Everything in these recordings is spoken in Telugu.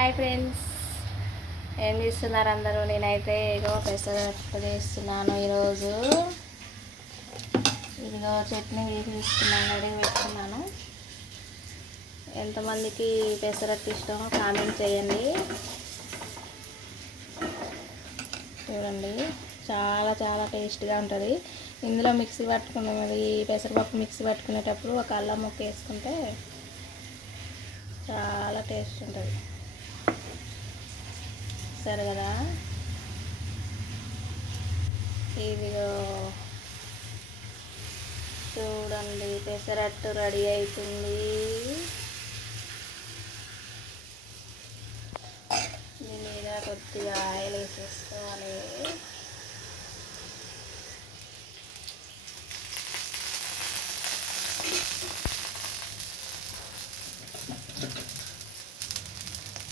హాయ్ ఫ్రెండ్స్ ఏం చేస్తున్నారు అందరూ? నేనైతే ఏదో పెసరట్టు చేస్తున్నాను ఈరోజు. ఇదిగో చట్నీ తీసుకున్నాను రెడీ పెట్టుకున్నాను. ఎంతమందికి పెసరట్టు ఇష్టమో కామెంట్ చేయండి. చూడండి చాలా చాలా టేస్ట్గా ఉంటుంది. ఇందులో మిక్సీ పట్టుకునే అది పెసరపప్పు మిక్సీ పట్టుకునేటప్పుడు ఒక అల్లం ముక్క వేసుకుంటే చాలా టేస్ట్ ఉంటుంది. చూసారు కదా. ఇదిగో. చూడండి పెసరట్టు రెడీ అవుతుంది దీని మీద కొద్దిగా ఆయిల్ వేసేసుకోవాలి.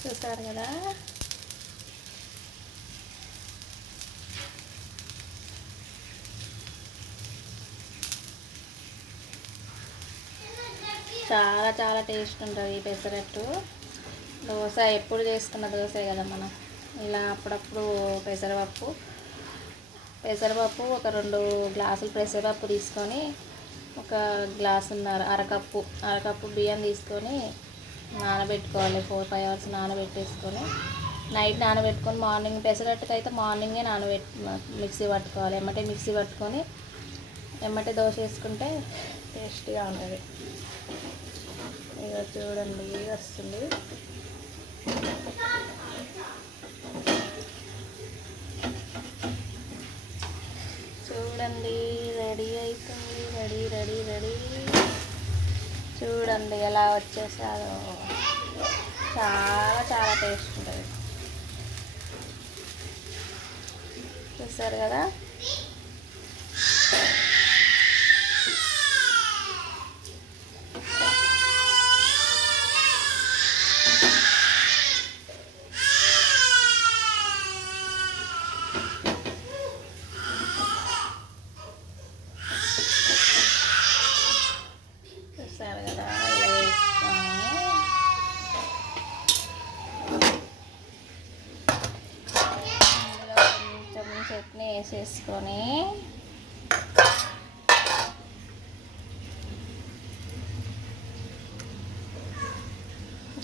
చూసారు కదా. చాలా చాలా టేస్ట్ ఉంటుంది ఈ పెసరట్టు. దోశ ఎప్పుడు చేసుకున్న దోశ కదా మనం. ఇలా అప్పుడప్పుడు పెసరపప్పు. పెసరపప్పు ఒక రెండు గ్లాసులు పెసరపప్పు తీసుకొని ఒక గ్లాసున్నర అరకప్పు అరకప్పు బియ్యం తీసుకొని నానబెట్టుకోవాలి. ఫోర్ ఫైవ్ అవర్స్ నానబెట్టేసుకొని నైట్ నానబెట్టుకొని మార్నింగ్ పెసరట్టుకు అయితే మార్నింగే నానబెట్టు మిక్సీ పట్టుకోవాలి. ఎమ్మటే మిక్సీ పట్టుకొని ఎమ్మటే దోశ వేసుకుంటే టేస్టీగా ఉంటుంది. ఇక చూడండి వస్తుంది? చూడండి రెడీ అవుతుంది రెడీ రెడీ రెడీ. చూడండి ఎలా వచ్చేసాదో. చాలా చాలా టేస్ట్ ఉంటుంది. చూస్తారు కదా చూస్తారు కదా ఇలా వేసుకొని ఇందులో కొంచెం చట్నీ వేసేసుకొని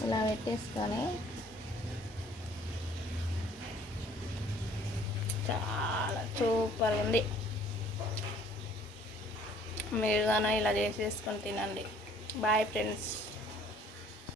ఇలా పెట్టేసుకొని చాలా సూపర్ ఉంది. మీరు కానీ ఇలా చేసేసుకొని తినండి. Bye friends